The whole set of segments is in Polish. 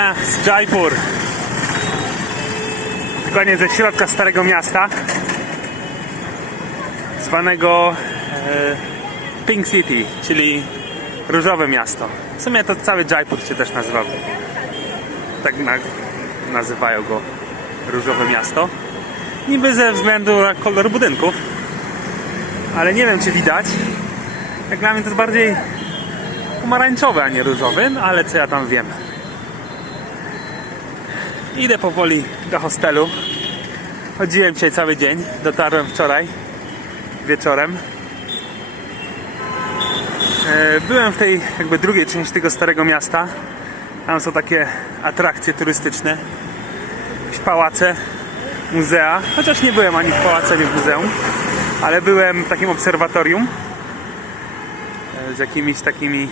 Z Jaipur. Dokładnie ze środka Starego Miasta. Zwanego e, Pink City, czyli Różowe Miasto. W sumie to cały Jaipur się też nazywa. Tak na, nazywają go Różowe Miasto. Niby ze względu na kolor budynków. Ale nie wiem czy widać. Jak dla mnie to jest bardziej pomarańczowy, a nie różowy, no ale co ja tam wiem. Idę powoli do hostelu. Chodziłem dzisiaj cały dzień. Dotarłem wczoraj wieczorem. E, Byłem w tej jakby drugiej części tego starego miasta. Tam są takie atrakcje turystyczne. Jakieś pałace, muzea. Chociaż nie byłem ani w pałacu, ani w muzeum. Ale byłem w takim obserwatorium e, z jakimiś takimi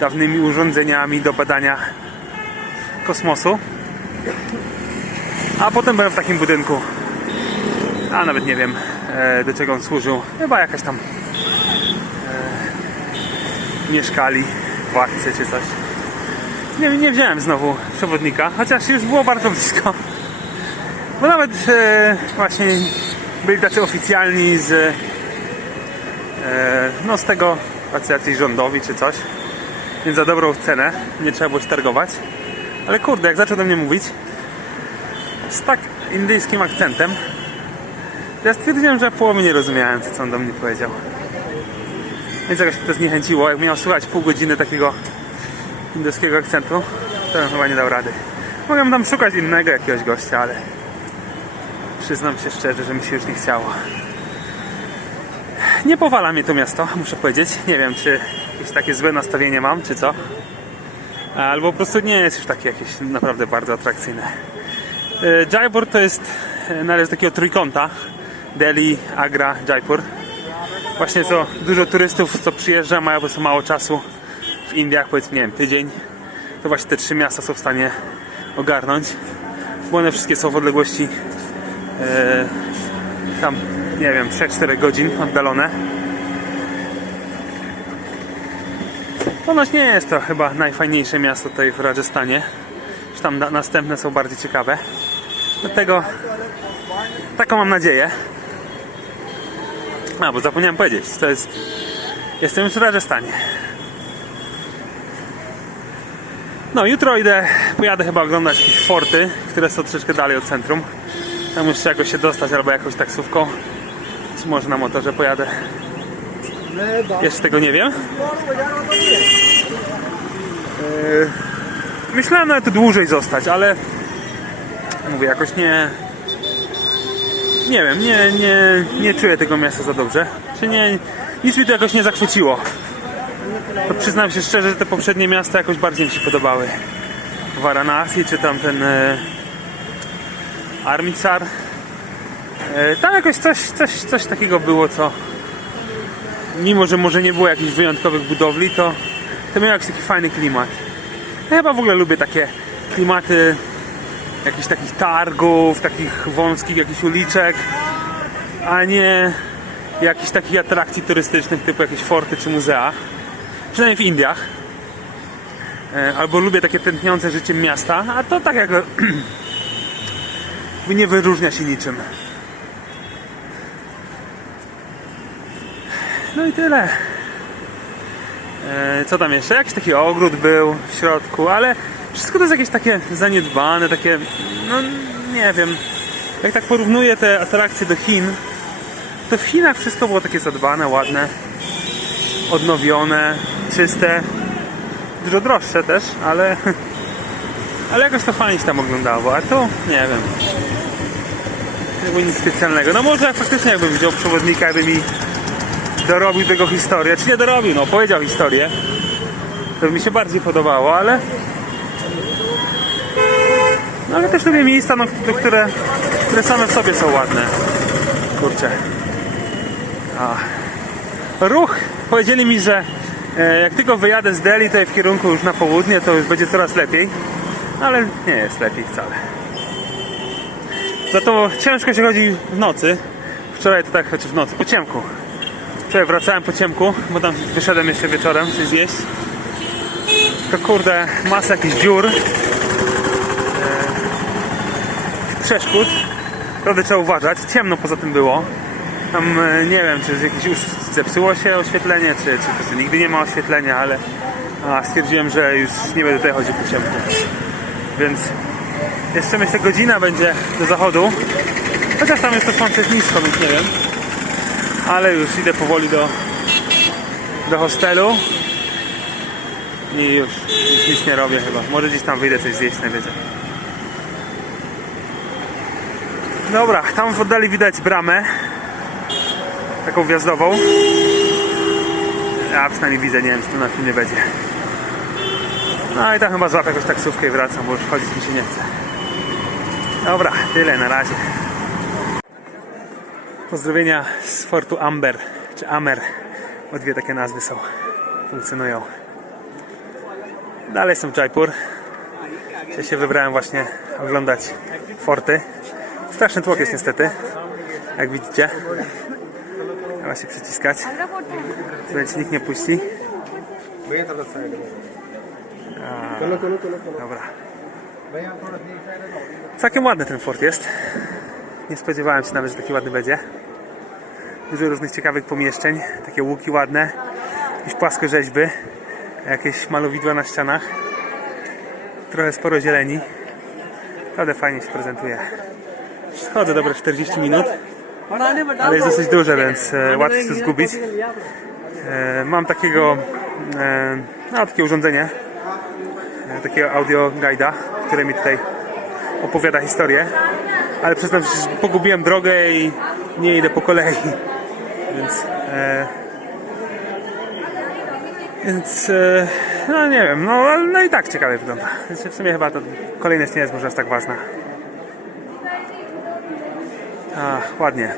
dawnymi urządzeniami do badania kosmosu. A potem byłem w takim budynku. A nawet nie wiem e, do czego on służył. Chyba jakaś tam e, mieszkali władcy czy coś. Nie, nie wziąłem znowu przewodnika, chociaż już było bardzo blisko. Bo nawet e, właśnie byli tacy oficjalni z e, no z tego tacy jacyś rządowi czy coś. Więc za dobrą cenę nie trzeba było się targować. Ale kurde, jak zaczął do mnie mówić z tak indyjskim akcentem, ja stwierdziłem, że połowy nie rozumiałem, co on do mnie powiedział. Więc jakoś to zniechęciło. Jak miał słuchać pół godziny takiego indyjskiego akcentu, to bym chyba nie dał rady. Mogłem tam szukać innego jakiegoś gościa, ale przyznam się szczerze, że mi się już nie chciało. Nie powala mnie to miasto, muszę powiedzieć. Nie wiem, czy jakieś takie złe nastawienie mam, czy co. Albo po prostu nie jest już takie jakieś naprawdę bardzo atrakcyjne. E, Jaipur to jest, e, należy do takiego trójkąta. Delhi, Agra, Jaipur. Właśnie co dużo turystów, co przyjeżdża, mają po prostu mało czasu w Indiach, powiedzmy, nie wiem, tydzień. To właśnie te trzy miasta są w stanie ogarnąć. Bo one wszystkie są w odległości e, tam, nie wiem, 3-4 godzin oddalone. Ponoć nie jest to chyba najfajniejsze miasto tutaj w Rajasthanie. Już tam na- następne są bardziej ciekawe. Dlatego taką mam nadzieję. A, bo zapomniałem powiedzieć, to jest. Jestem już w Rajasthanie. No, jutro idę, pojadę chyba oglądać jakieś forty, które są troszeczkę dalej od centrum. Tam jeszcze jakoś się dostać albo jakąś taksówką. Czy może na motorze pojadę. Jeszcze tego nie wiem. Yy, Myślałem nawet dłużej zostać, ale mówię, jakoś nie. Nie wiem, nie, nie, nie czuję tego miasta za dobrze. Czy nie, nic mi to jakoś nie zachwyciło. To przyznam się szczerze, że te poprzednie miasta jakoś bardziej mi się podobały. Varanasi czy tam ten e, Armitsar. E, tam jakoś coś, coś, coś takiego było, co mimo, że może nie było jakichś wyjątkowych budowli, to, to miał jakiś taki fajny klimat. Ja chyba w ogóle lubię takie klimaty jakichś takich targów, takich wąskich jakichś uliczek, a nie jakichś takich atrakcji turystycznych typu jakieś forty czy muzea. Przynajmniej w Indiach. E, Albo lubię takie tętniące życiem miasta, a to tak jak nie wyróżnia się niczym. No i tyle. E, Co tam jeszcze? Jakiś taki ogród był w środku, ale wszystko to jest jakieś takie zaniedbane, takie, no nie wiem. Jak tak porównuję te atrakcje do Chin, to w Chinach wszystko było takie zadbane, ładne, odnowione, czyste, dużo droższe też, ale, ale jakoś to fajnie się tam oglądało, a tu nie wiem. Jakby nic specjalnego. No może faktycznie jakbym wziął przewodnika, jakby mi dorobił tego historię, czy nie dorobił, no powiedział historię, to mi się bardziej podobało, ale no ale też lubię miejsca, no, które, które same w sobie są ładne. Kurczę. Ruch. Powiedzieli mi, że e, jak tylko wyjadę z Delhi tutaj w kierunku już na południe, to już będzie coraz lepiej. Ale nie jest lepiej wcale. Za to ciężko się chodzi w nocy. Wczoraj to tak, znaczy w nocy, po ciemku. Wczoraj wracałem po ciemku, bo tam wyszedłem jeszcze wieczorem coś zjeść. tylko kurde, masa jakichś dziur. E, przeszkód. Naprawdę trzeba uważać. Ciemno poza tym było. Tam e, nie wiem, czy jakieś już zepsuło się oświetlenie, czy, czy po prostu nigdy nie ma oświetlenia, ale a, stwierdziłem, że już nie będę tutaj chodził po ciemku. Więc jeszcze myślę godzina będzie do zachodu. Chociaż tam jest to słońce jest nisko, więc nie wiem. Ale już idę powoli do, do hostelu. I już, już nic nie robię chyba. Może gdzieś tam wyjdę coś zjeść najwyżej. Dobra, tam w oddali widać bramę. Taką wjazdową. Ja przynajmniej widzę, nie wiem czy to na filmie będzie. No i tam chyba złapię jakąś taksówkę i wracam, bo już chodzić mi się nie chce. Dobra, tyle na razie. Pozdrowienia z fortu Amber, czy Amer, bo dwie takie nazwy są, funkcjonują. Dalej jestem w Jaipur. Ja się wybrałem właśnie oglądać forty. Straszny tłok jest niestety, jak widzicie. Trzeba się przyciskać, więc nikt nie puści. A, dobra. Całkiem ładny ten fort jest. Nie spodziewałem się nawet, że taki ładny będzie. Dużo różnych ciekawych pomieszczeń. Takie łuki ładne. Jakieś płaskorzeźby. Jakieś malowidła na ścianach. Trochę sporo zieleni. Naprawdę fajnie się prezentuje. Chodzę dobre 40 minut. Ale jest dosyć duże, więc e, łatwo się zgubić. E, mam takiego e, no, takie urządzenie. Takiego audio guida, które mi tutaj opowiada historię, ale przyznam, że pogubiłem drogę i nie idę po kolei. Więc, e, więc e, no nie wiem, no, no i tak ciekawie wygląda. Znaczy, w sumie chyba to kolejność nie jest może aż tak ważna. Ach, ładnie.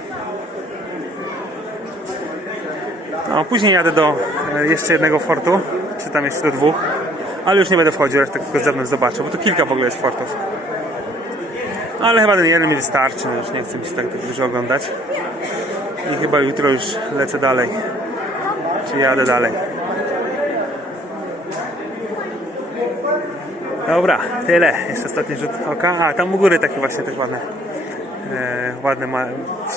No, później jadę do e, jeszcze jednego fortu, czy tam jest do dwóch, ale już nie będę wchodził, resztę tylko z zewnątrz zobaczę, bo tu kilka w ogóle jest fortów. Ale chyba ten jeden mi wystarczy, no już nie chcę mi się tak dużo oglądać. I chyba jutro już lecę dalej. Czy jadę dalej. Dobra, tyle. Jeszcze ostatni rzut oka. A, tam u góry takie właśnie też ładne. E, ładne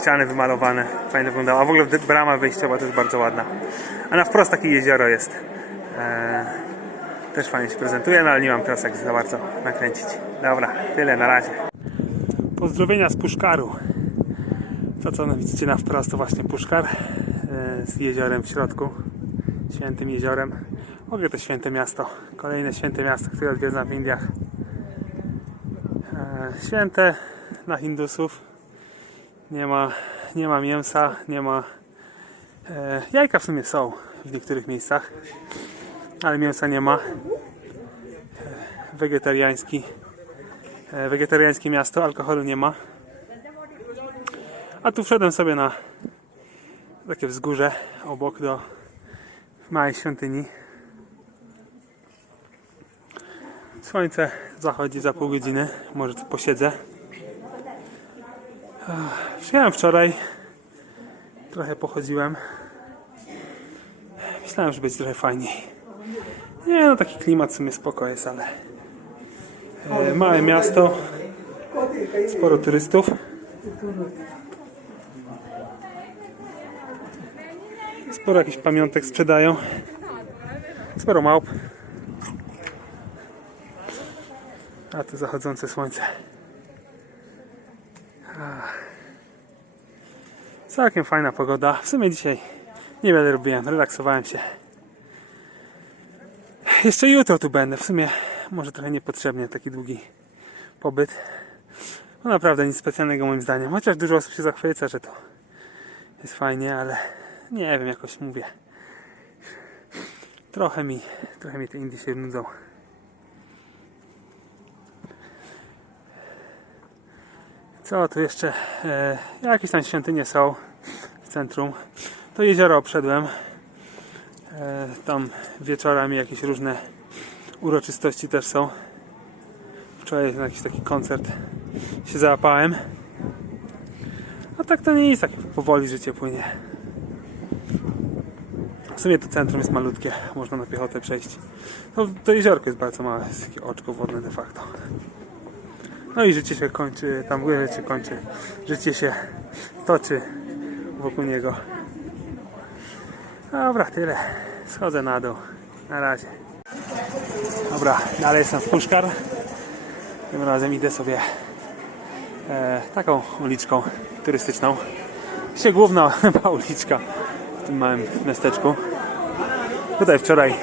ściany wymalowane. Fajnie wyglądało. A w ogóle brama wyjściowa też bardzo ładna. A na wprost takie jezioro jest. E, też fajnie się prezentuje, no ale nie mam teraz jak za bardzo nakręcić. Dobra, tyle na razie. Pozdrowienia z Puszkaru. To co widzicie na wprost to właśnie Puszkar e, z jeziorem w środku. Świętym jeziorem. W ogóle to święte miasto. Kolejne święte miasto, które odwiedzam w Indiach. E, Święte dla Hindusów. Nie ma, nie ma mięsa, nie ma. E, jajka w sumie są w niektórych miejscach, ale mięsa nie ma. Wegetariański, wegetariańskie miasto, alkoholu nie ma. A tu wszedłem sobie na takie wzgórze obok do małej świątyni. Słońce zachodzi za pół godziny, może tu posiedzę. Ech, Przyjechałem wczoraj, trochę pochodziłem. Myślałem, że będzie trochę fajniej. Nie, no taki klimat w sumie spoko jest, ale e, małe miasto, sporo turystów. Sporo jakichś pamiątek sprzedają. Sporo małp. A tu zachodzące słońce. Całkiem fajna pogoda. W sumie dzisiaj niewiele robiłem, relaksowałem się. Jeszcze jutro tu będę. W sumie może trochę niepotrzebnie taki długi pobyt. No naprawdę nic specjalnego moim zdaniem. Chociaż dużo osób się zachwyca, że to jest fajnie, ale nie wiem, jakoś mówię. Trochę mi, trochę mi te Indie się nudzą. Co tu jeszcze? E, jakieś tam świątynie są w centrum. To jezioro obszedłem. E, tam wieczorami jakieś różne uroczystości też są. Wczoraj na jakiś taki koncert się załapałem. A tak to nie jest tak powoli życie płynie. W sumie to centrum jest malutkie, można na piechotę przejść. No, to jeziorko jest bardzo małe, jest takie oczko wodne de facto. No i życie się kończy, tam się kończy. Życie się toczy wokół niego. Dobra, tyle. Schodzę na dół. Na razie. Dobra, dalej jestem w Puszkar. Tym razem idę sobie e, taką uliczką turystyczną. Się główna uliczka tym małym miasteczku. Tutaj wczoraj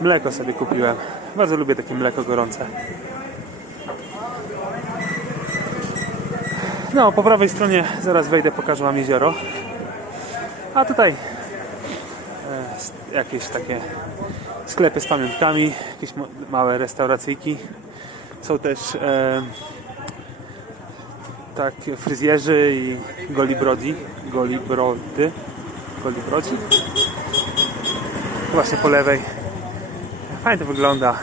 mleko sobie kupiłem. Bardzo lubię takie mleko gorące. No, po prawej stronie zaraz wejdę, pokażę Wam jezioro. A tutaj e, jakieś takie sklepy z pamiątkami, jakieś małe restauracyjki. Są też e, tak fryzjerzy i golibrodzi. Golibrody. Golibrodzi? Właśnie po lewej. Fajnie to wygląda.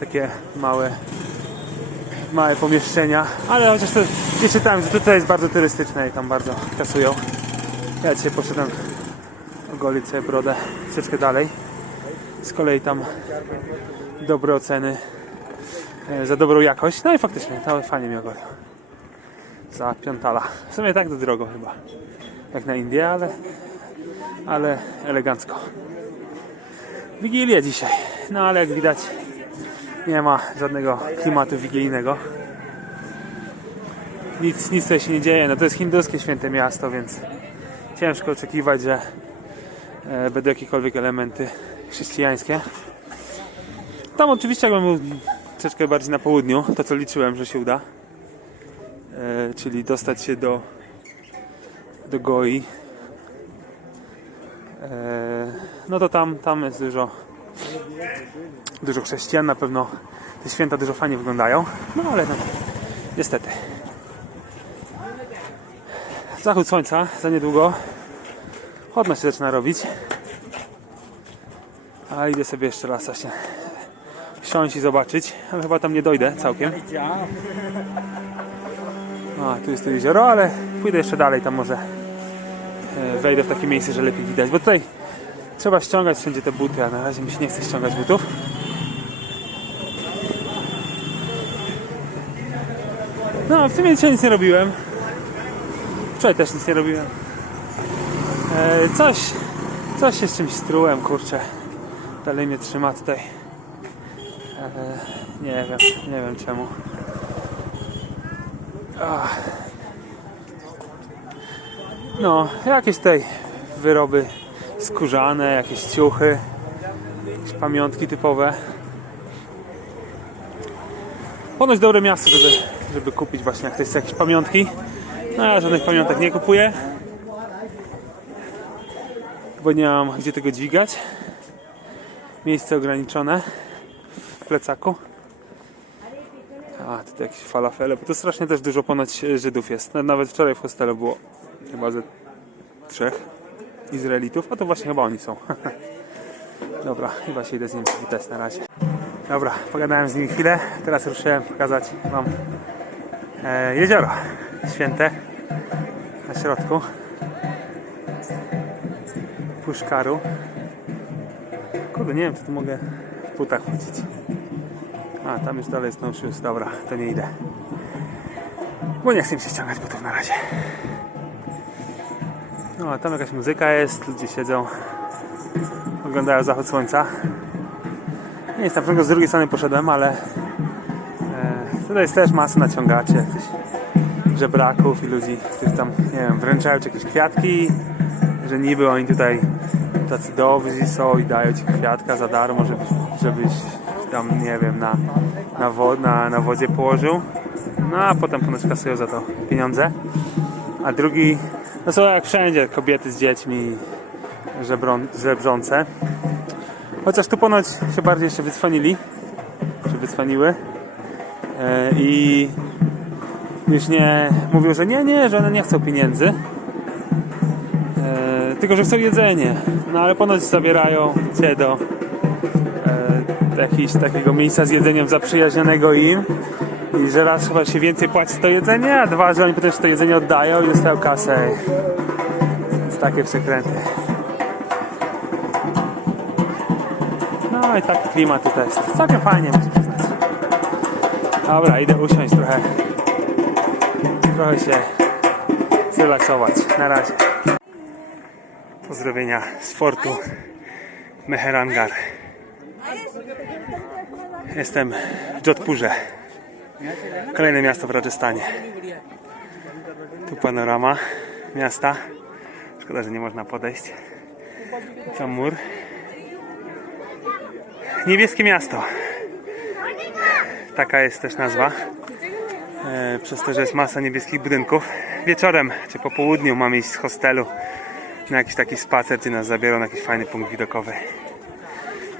Takie małe małe pomieszczenia, ale chociaż to nie czytałem, że tutaj jest bardzo turystyczne i tam bardzo kasują. Ja dzisiaj poszedłem ogolić sobie brodę troszeczkę dalej. Z kolei tam dobre oceny e, za dobrą jakość. No i faktycznie, to fajnie mi ogolił. Za piątala. W sumie tak to drogo chyba. Jak na Indię, ale, ale elegancko. Wigilia dzisiaj. No ale jak widać nie ma żadnego klimatu wigilijnego. Nic, nic tutaj się nie dzieje. No to jest hinduskie święte miasto, więc ciężko oczekiwać, że e, będą jakiekolwiek elementy chrześcijańskie. Tam oczywiście jakbym był troszeczkę bardziej na południu, to co liczyłem, że się uda. E, czyli dostać się do do Goi. E, no to tam, tam jest dużo dużo chrześcijan, na pewno te święta dużo fajnie wyglądają, no ale no, niestety. Zachód słońca za niedługo. Chodno się zaczyna robić. A idę sobie jeszcze raz właśnie wsiąść i zobaczyć, ale chyba tam nie dojdę całkiem. A, tu jest to jezioro, ale pójdę jeszcze dalej, tam może wejdę w takie miejsce, że lepiej widać, bo tutaj trzeba ściągać wszędzie te buty, a na razie mi się nie chce ściągać butów. No, w sumie dzisiaj nic nie robiłem. Wczoraj też nic nie robiłem. E, coś, coś się z czymś strułem, kurczę. Dalej mnie trzyma tutaj. E, nie wiem, nie wiem czemu. Ach. No, jakieś tutaj wyroby skórzane, jakieś ciuchy, jakieś pamiątki typowe. Ponoć dobre miasto, żeby, żeby kupić właśnie jak to jest jakieś pamiątki. No ja żadnych pamiątek nie kupuję. Bo nie mam gdzie tego dźwigać. Miejsce ograniczone w plecaku. A, tutaj jakieś falafele, bo to strasznie też dużo ponoć Żydów jest. Nawet wczoraj w hostelu było chyba ze trzech Izraelitów, a to właśnie chyba oni są. Dobra, chyba się idę z nimi przywitać na razie. Dobra, pogadałem z nimi chwilę, teraz ruszyłem pokazać Wam e, jezioro święte na środku Puszkaru. Kurde, nie wiem czy tu mogę w butach chodzić. A, tam już dalej jest no shoes, dobra, to nie idę. Bo nie chcę się ściągać butów na razie. No, a tam jakaś muzyka jest, ludzie siedzą, oglądają zachód słońca. Nie jest tam tylko z drugiej strony poszedłem, ale e, tutaj jest też masa naciągaczy, jakichś żebraków i ludzi, których tam, nie wiem, wręczają ci jakieś kwiatki, że niby oni tutaj tacy dobrzy są i dają ci kwiatka za darmo, żebyś, żebyś tam, nie wiem, na, na, wo, na, na wodzie położył. No a potem ponoć kasują za to pieniądze. A drugi, no są jak wszędzie, kobiety z dziećmi żebrzące. Chociaż tu ponoć się bardziej jeszcze wycwanili, czy wycwaniły. E, I już nie mówią, że nie, nie, że one nie chcą pieniędzy. E, tylko, że chcą jedzenie. No ale ponoć zabierają cię do e, jakiegoś takiego miejsca z jedzeniem zaprzyjaźnionego im. I że raz chyba się więcej płaci to jedzenie, a dwa, że oni potem to jedzenie oddają i dostają kasę. Więc takie przekręty. No i tak klimat tutaj jest. Całkiem fajnie, muszę przyznać. Dobra, idę usiąść trochę. Trochę się zrelaksować. Na razie. Pozdrowienia z fortu Meherangar. Jestem w Jodhpurze. Kolejne miasto w Rajasthanie. Tu panorama miasta. Szkoda, że nie można podejść. Tam mur. Niebieskie miasto. Taka jest też nazwa. E, przez to, że jest masa niebieskich budynków. Wieczorem czy po południu mamy iść z hostelu na jakiś taki spacer, czy nas zabiorą na jakiś fajny punkt widokowy.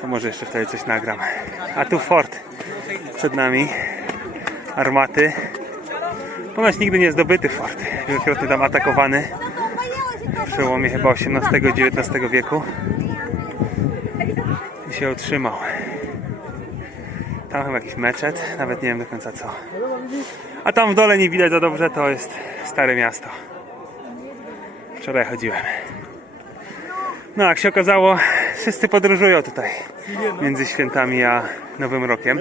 To może jeszcze wtedy coś nagram. A tu fort przed nami. Armaty. Ponoć nigdy nie zdobyty fort. Wielokrotnie tam atakowany. W przełomie chyba XVIII i XIX wieku. I się utrzymał. Tam chyba jakiś meczet, nawet nie wiem do końca co. A tam w dole nie widać za dobrze, to jest stare miasto. Wczoraj chodziłem. No, jak się okazało, wszyscy podróżują tutaj między świętami a Nowym Rokiem.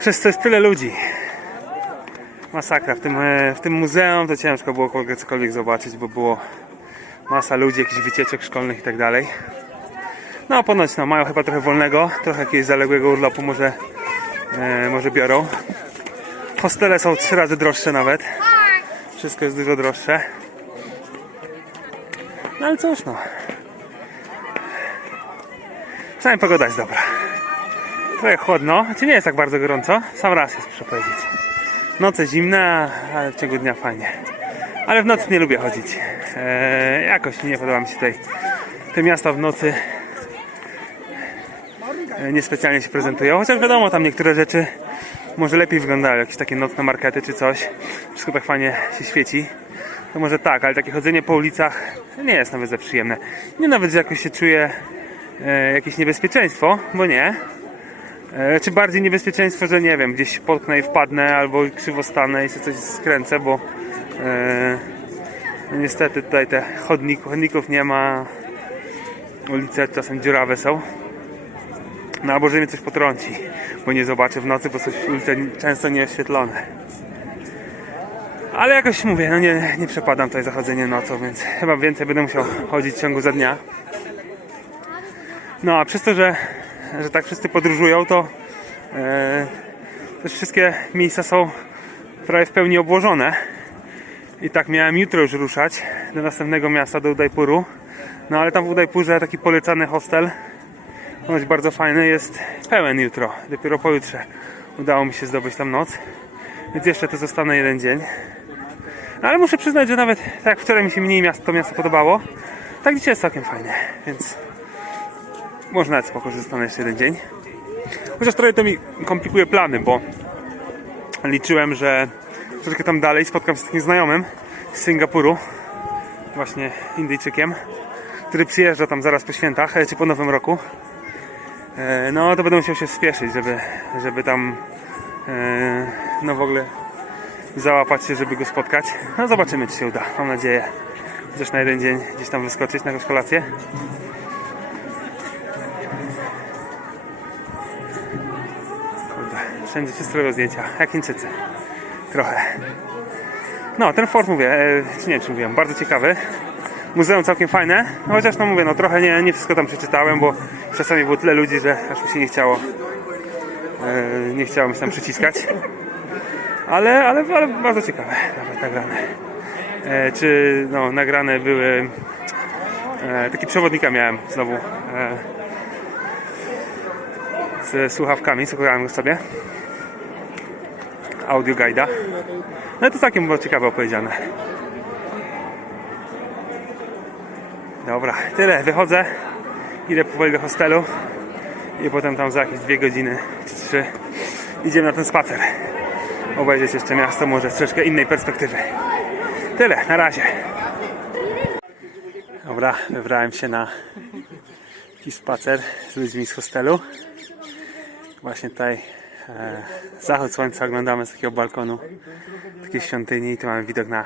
Przez to jest tyle ludzi. Masakra. W tym, e, w tym muzeum to ciężko było cokolwiek zobaczyć, bo było masa ludzi, jakichś wycieczek szkolnych i tak dalej. No, ponoć no, mają chyba trochę wolnego, trochę jakiegoś zaległego urlopu może, e, może biorą. Hostele są trzy razy droższe nawet. Wszystko jest dużo droższe. No ale cóż no. Przynajmniej pogoda jest dobra. Trochę chłodno, czy nie jest tak bardzo gorąco? Sam raz jest, muszę powiedzieć. Noce zimne, ale w ciągu dnia fajnie. Ale w nocy nie lubię chodzić. Eee, jakoś nie podoba mi się tutaj te miasta w nocy. E, niespecjalnie się prezentują, chociaż wiadomo, tam niektóre rzeczy może lepiej wyglądają, jakieś takie nocne markety czy coś. Wszystko tak fajnie się świeci. To może tak, ale takie chodzenie po ulicach nie jest nawet za przyjemne. Nie nawet, że jakoś się czuję e, jakieś niebezpieczeństwo, bo nie. E, czy bardziej niebezpieczeństwo, że nie wiem, gdzieś potknę i wpadnę, albo krzywo stanę i się coś skręcę, bo e, no niestety tutaj te chodnik, chodników nie ma. Ulice czasem dziurawe są. No albo że mnie coś potrąci, bo nie zobaczę w nocy, bo są ulice często nieoświetlone. Ale jakoś mówię, no nie, nie przepadam tutaj za chodzenie nocą, więc chyba więcej będę musiał chodzić w ciągu za dnia. No a przez to, że, że tak wszyscy podróżują, to e, też wszystkie miejsca są prawie w pełni obłożone. I tak miałem jutro już ruszać do następnego miasta, do Udaipuru. No ale tam w Udaipurze taki polecany hostel Ponoć bardzo fajny jest pełen jutro, dopiero pojutrze udało mi się zdobyć tam noc, więc jeszcze to zostanę jeden dzień. No, ale muszę przyznać, że nawet tak jak wczoraj mi się mniej miasto, to miasto podobało, tak dzisiaj jest całkiem fajnie, więc może nawet spoko, zostanę jeszcze jeden dzień. Chociaż trochę to mi komplikuje plany, bo liczyłem, że troszkę tam dalej spotkam się z takim znajomym z Singapuru, właśnie Indyjczykiem, który przyjeżdża tam zaraz po świętach, czy po nowym roku. E, No to będę musiał się spieszyć, żeby, żeby tam e, no w ogóle załapać się, żeby go spotkać. No zobaczymy, czy się uda. Mam nadzieję, chociaż na jeden dzień gdzieś tam wyskoczyć na jakąś kolację. Wszędzie wszyscy robią zdjęcia, jak Chińczycy. Trochę. No, ten fort mówię, e, nie wiem, czy mówiłem, bardzo ciekawy. Muzeum całkiem fajne, no chociaż no mówię, no trochę nie, nie wszystko tam przeczytałem, bo czasami było tyle ludzi, że aż mi się nie chciało e, nie chciałem się tam przyciskać. Ale, ale, ale bardzo ciekawe, nawet nagrane. E, czy no, nagrane były e, taki przewodnika miałem znowu e, z słuchawkami, słuchałem go sobie. Audio guida. No to całkiem było ciekawe opowiedziane. Dobra, tyle. Wychodzę, idę powoli do hostelu i potem tam za jakieś dwie godziny czy trzy idziemy na ten spacer. Obejrzeć jeszcze miasto może z troszkę innej perspektywy. Tyle, na razie. Dobra, wybrałem się na taki spacer z ludźmi z hostelu. Właśnie tutaj e, zachód słońca oglądamy z takiego balkonu takiej świątyni i tu mamy widok na,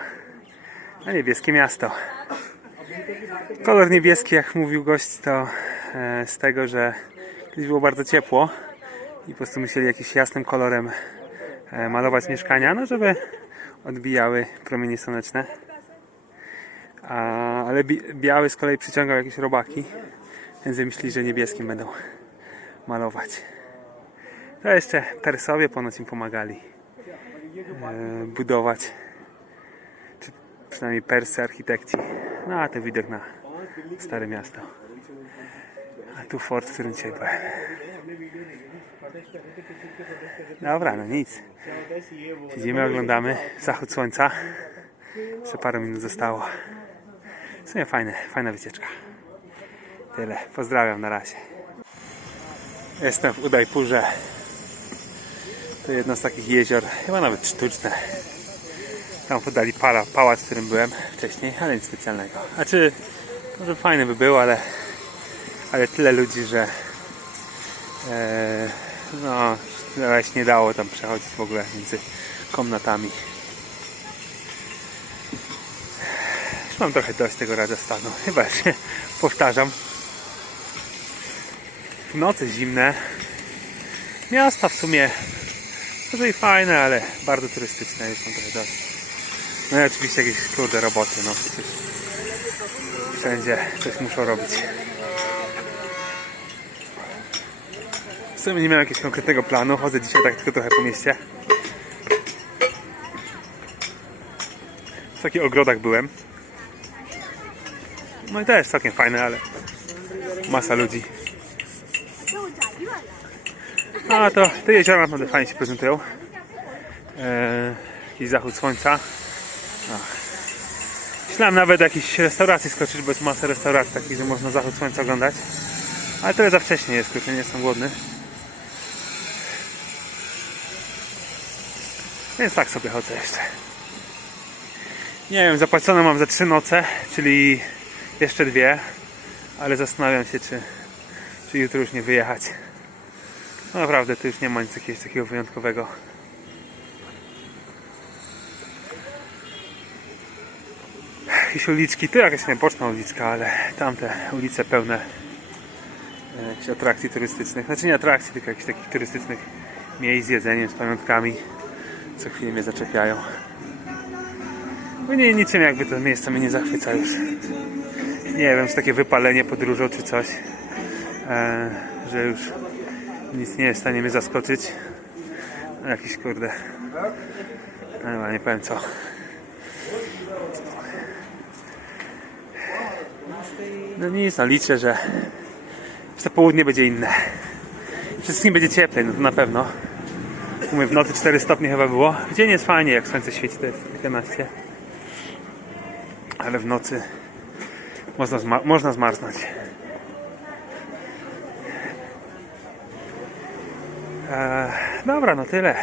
na niebieskie miasto. Kolor niebieski, jak mówił gość, to e, z tego, że kiedyś było bardzo ciepło i po prostu musieli jakimś jasnym kolorem e, malować mieszkania, no żeby odbijały promienie słoneczne. A, ale bi biały z kolei przyciągał jakieś robaki, więc myśleli, że niebieskim będą malować. To jeszcze Persowie ponoć im pomagali e, budować, czy przynajmniej persy architekci. No a to widok na Stare Miasto. A tu fort, w którym dzisiaj byłem. Dobra, no nic. Siedzimy, oglądamy zachód słońca. Jeszcze parę minut zostało. W sumie fajne, fajna wycieczka. Tyle. Pozdrawiam, na razie. Jestem w Udajpurze. To jedno z takich jezior, chyba nawet sztuczne. Tam podali para, pałac, w którym byłem wcześniej, ale nic specjalnego. Znaczy, może fajny by był, ale, ale tyle ludzi, że e, no, się nie dało tam przechodzić w ogóle między komnatami. Już mam trochę dość tego Rajasthanu. Chyba się powtarzam. W nocy zimne. Miasta w sumie może i fajne, ale bardzo turystyczne. Już mam trochę. No i oczywiście jakieś kurde roboty, no przecież wszędzie coś muszą robić. W sumie nie miałem jakiegoś konkretnego planu, chodzę dzisiaj tak tylko trochę po mieście. W takich ogrodach byłem. No i też całkiem fajne, ale masa ludzi. A to te jeziora naprawdę fajnie się prezentują. Eee, jakiś zachód słońca. Myślałem nawet do jakiejś restauracji skoczyć, bo jest masa restauracji takich, że można zachód słońca oglądać. Ale tyle za wcześnie jest, kurczę, nie jestem głodny. Więc tak sobie chodzę jeszcze. Nie wiem, zapłacone mam za trzy noce, czyli jeszcze dwie, ale zastanawiam się, czy, czy jutro już nie wyjechać. No naprawdę, to już nie ma nic jakiegoś takiego wyjątkowego. Jakieś uliczki, tu jakaś nie boczna uliczka, ale tamte ulice pełne e, jakichś atrakcji turystycznych. Znaczy nie atrakcji, tylko jakichś takich turystycznych miejsc z jedzeniem, z pamiątkami. Co chwilę mnie zaczepiają. No nie, niczym jakby to miejsce mnie nie zachwyca już. Nie wiem, czy takie wypalenie podróżą czy coś, e, że już nic nie jest w stanie mnie zaskoczyć. Jakiś kurde. No, nie powiem co. No nic, no liczę, że to południe będzie inne. Wszystkim będzie cieplej, no to na pewno. Mówię, w nocy 4 stopnie chyba było. W dzień jest fajnie, jak słońce świeci, to jest 11. Ale w nocy można, zma- można zmarznąć. Dobra, no tyle.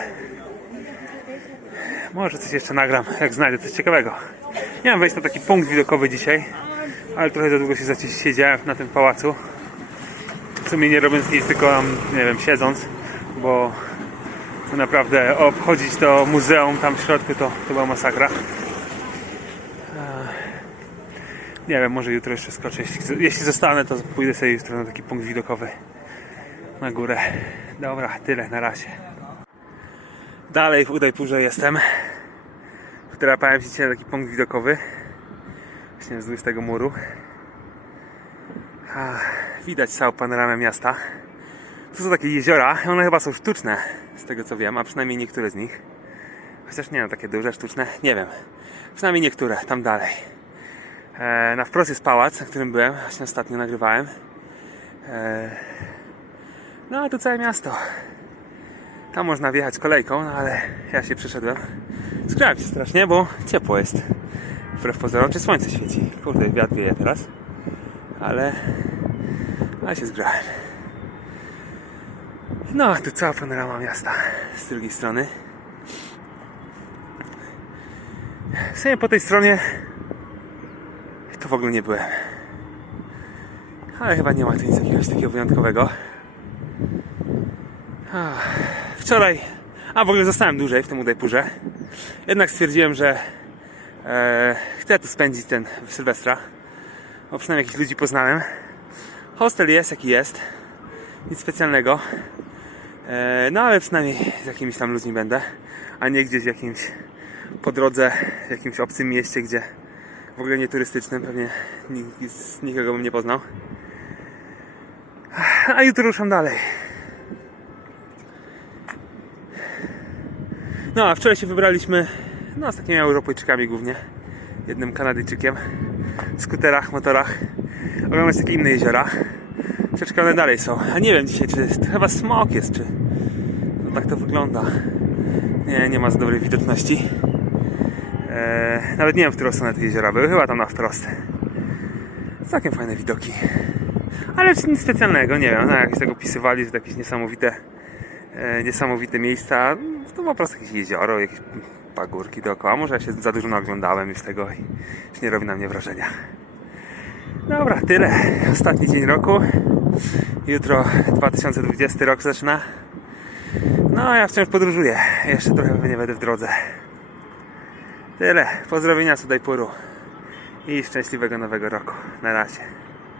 Może coś jeszcze nagram, jak znajdę coś ciekawego. Miałem wejść na taki punkt widokowy dzisiaj, ale trochę za długo się siedziałem na tym pałacu. W sumie nie robiąc nic, tylko tam, nie wiem, siedząc, bo naprawdę obchodzić to muzeum tam w środku to, była masakra. Nie wiem, może jutro jeszcze skoczę. Jeśli, jeśli zostanę, to pójdę sobie jutro na taki punkt widokowy na górę. Dobra, tyle, na razie. Dalej w Udajpurze jestem. Wdrapałem się dzisiaj na taki punkt widokowy. Właśnie wzdłuż tego muru. Widać całą panoramę miasta. Tu są takie jeziora, one chyba są sztuczne, z tego co wiem, a przynajmniej niektóre z nich. Chociaż nie wiem, takie duże, sztuczne, nie wiem. Przynajmniej niektóre, tam dalej. E, na wprost jest pałac, na którym byłem, właśnie ostatnio nagrywałem. E, no a tu całe miasto. Tam można wjechać kolejką, no ale ja się przeszedłem. Zgrzałem się strasznie, bo ciepło jest. Wbrew pozorom, czy słońce świeci. Kurde, wiatr wieje teraz. Ale... Ale się zgrzałem. No, tu cała panorama miasta z drugiej strony. W sumie po tej stronie to w ogóle nie byłem. Ale chyba nie ma tu nic jakiegoś takiego wyjątkowego. Wczoraj, a w ogóle zostałem dłużej w tym Udajpurze. Jednak stwierdziłem, że e, chcę tu spędzić ten Sylwestra. Bo przynajmniej jakichś ludzi poznałem. Hostel jest jaki jest. Nic specjalnego. E, no ale przynajmniej z jakimiś tam ludźmi będę. A nie gdzieś jakimś po drodze, w jakimś obcym mieście, gdzie w ogóle nie turystycznym. Pewnie nikt, z nikogo bym nie poznał. A jutro ruszam dalej. No a wczoraj się wybraliśmy no, z takimi Europejczykami głównie. Jednym Kanadyjczykiem. Skuterach, motorach. Oglądać takie inne jeziora. Troszeczkę one dalej są. A nie wiem dzisiaj, czy to chyba smok jest, czy. No tak to wygląda. Nie, nie ma za dobrej widoczności. Eee, nawet nie wiem, w którą stronę te jeziora były. Chyba tam na wprost. Całkiem fajne widoki. Ale nic specjalnego, nie wiem. No, jakieś tak opisywali, że to jakieś niesamowite, e, niesamowite miejsca. To po prostu jakieś jezioro, jakieś pagórki dookoła. Może ja się za dużo naglądałem już tego i już nie robi na mnie wrażenia. Dobra, tyle. Ostatni dzień roku. Jutro 2020 rok zaczyna. No, a ja wciąż podróżuję. Jeszcze trochę pewnie będę w drodze. Tyle. Pozdrowienia z Udajpuru. I szczęśliwego nowego roku. Na razie.